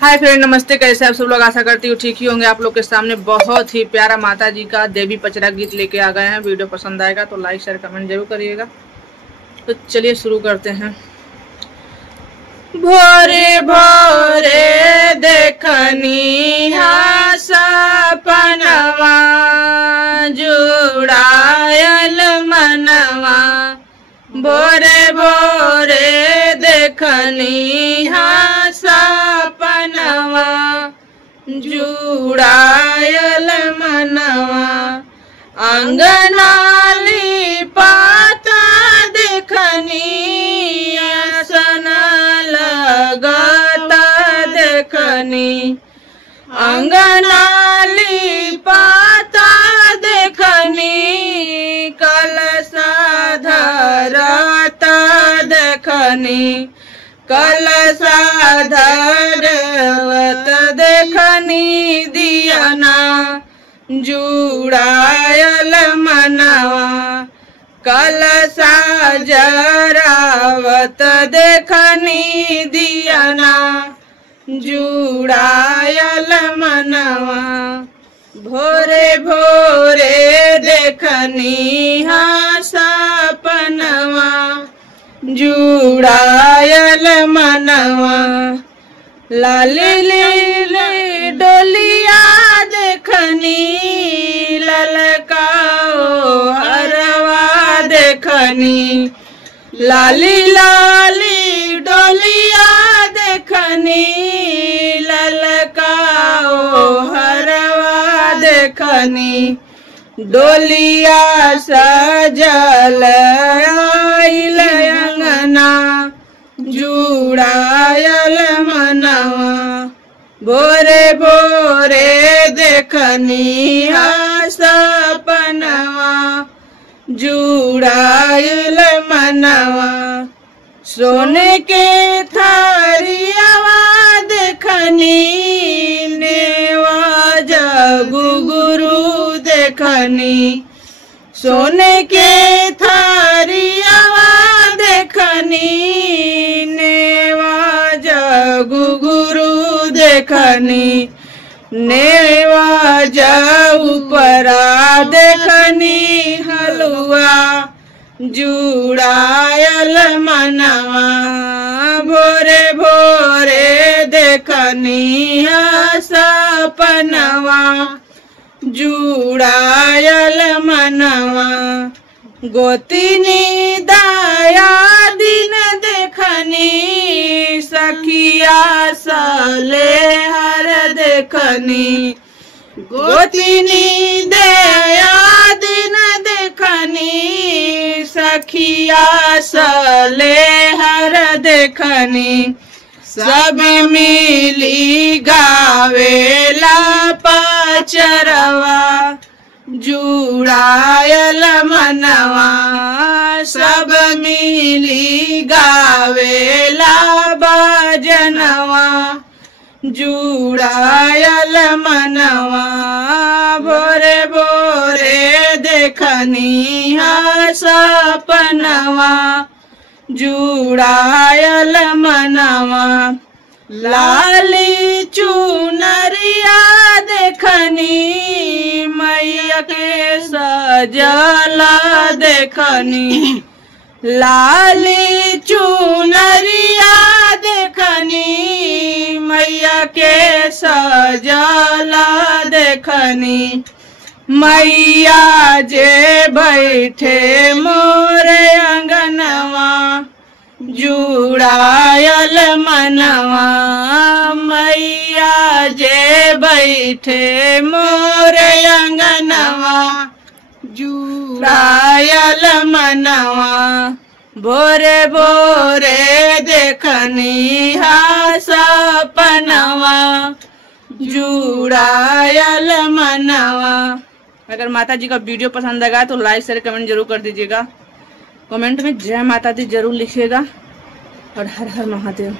Hi friend, नमस्ते। कैसे आप सब लोग? आशा करती हूँ ठीक ही होंगे। आप लोग के सामने बहुत ही प्यारा माता जी का देवी पचरा गीत लेके आ गए हैं। वीडियो पसंद आएगा तो लाइक शेयर कमेंट जरूर करिएगा। तो चलिए शुरू करते हैं। भोरे भोरे देखनी सपनवा जुड़ायल मनवा, भोरे भोरे देखनी सपनवा जुड़ायल मनवा, अंगनाली पाता देखनी आसन लगता देखनी, अंगनाली पाता देखनी कलशा धरता देखनी, कलशा धरवत देखनी दियना जुड़ायल मनवा, कलशा जरावत देखनी दियना जुड़ायल मनवा, भोरे भोरे देखनी सपनवा जुड़ायल मनवा, लाली लीली डोलिया देखनी ललकाओ हरवा देखनी, लाली लाली डोलिया देखनी ललकाओ हरवा देखनी, डोलिया सजल आइल अंगना जुड़ायल मनवा, भोरे भोरे देखनी सपनवा जुड़ायल मनवा, सोने के थारियावा देखनी नेवा जगुगुरु देखनी, सोने के थारियावा देखनी नेवा जगुगुरु देखनी, नेवा जऊपरा देखनी हलुआ जुड़ायल मनवा, भोरे भोरे देखनी सपनवा जुड़ायल मनवा, गोतिनी दाया दिन देखनी सखिया साले हर देखनी, गोतिनी दया दिन देखनी सखिया साले हर देखनी, सब मिली गावेला पचरवा जुड़ायल मनवा, सब मिली गावेला भजनवा जुड़ायल मनवा, भोरे भोरे देखनी सपनवा जुड़ायल मनवा, लाली चुनरिया देखनी मैया के सजला देखनी, लाली चुनरिया देखनी मैया के सजला देखनी, मैया जे बैठे मोरे अंगनवा जुड़ायल मनवा, मैया जे बैठे मोरे अंगनवा जुड़ायल मनवा, भोरे भोरे देखनी सपनवा जुड़ायल मनवा। अगर माता जी का वीडियो पसंद आएगा तो लाइक शेयर कमेंट जरूर कर दीजिएगा। कमेंट में जय माता दी जरूर लिखिएगा और हर हर महादेव।